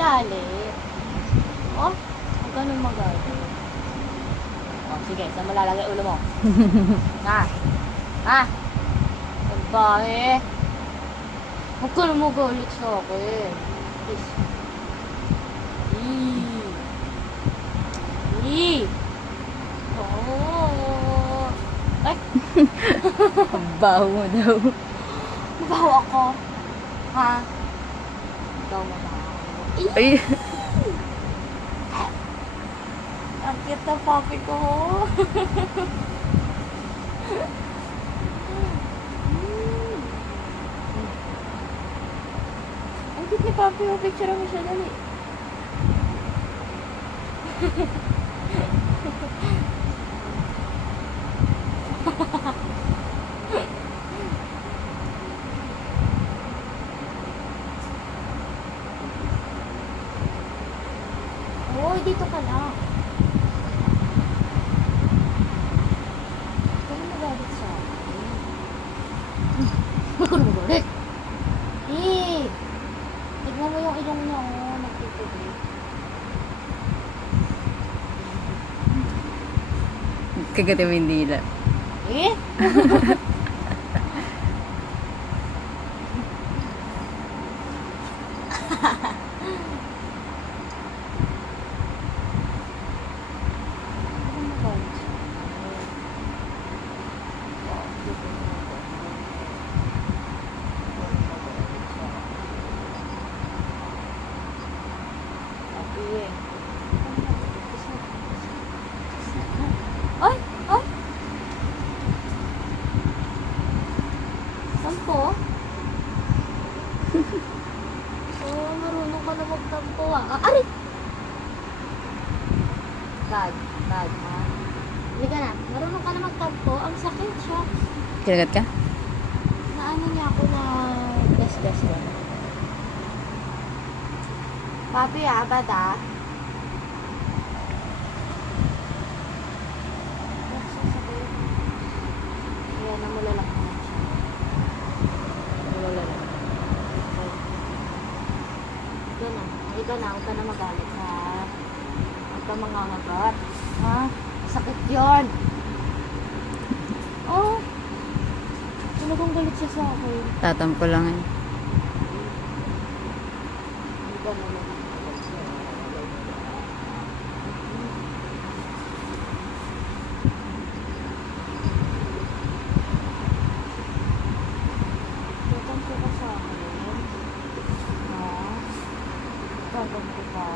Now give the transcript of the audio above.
magalit. Oh, huwag ganun magalit. Oh, sige, saan mo lalagay ulo mo? Ha? Ha? Ang bae. Huwag ka na magalit sa akin. Please. Eee. Oh. Ay, Ang baho mo daw. mabaho ako. Ha? Ikaw mabaho. Ay, Ang cute na puppy ko. Ang cute ni puppy. Picture mo siya dali. Hoy, dito ka na. Huwag mo magalit sa akin. Huwag ka na magalit. Eh, tignan mo yung ilong niya, oh. Nagtitibig. kagati mo yung dila. Eh? Ay! Ay! Tampo? Oh, marunong ka na magtampo ah. Aray! Bag, ha? Hindi ka na. Marunong ka na magtampo. Ang sakit siya. Kinagat ka? Naano niya ako na gas-gas lang. Papi ah, bata. Ayan, namulalak na siya. Namulalak. Ikaw na, huwag ka na magalit ha. Huwag ka mangangagat. Ha? Sakit yun. Oh. Talagang galit siya sa akin. Tatampo lang eh. Hindi ka naman. Tatampo ka sa akin. Ha? Tatampo ka.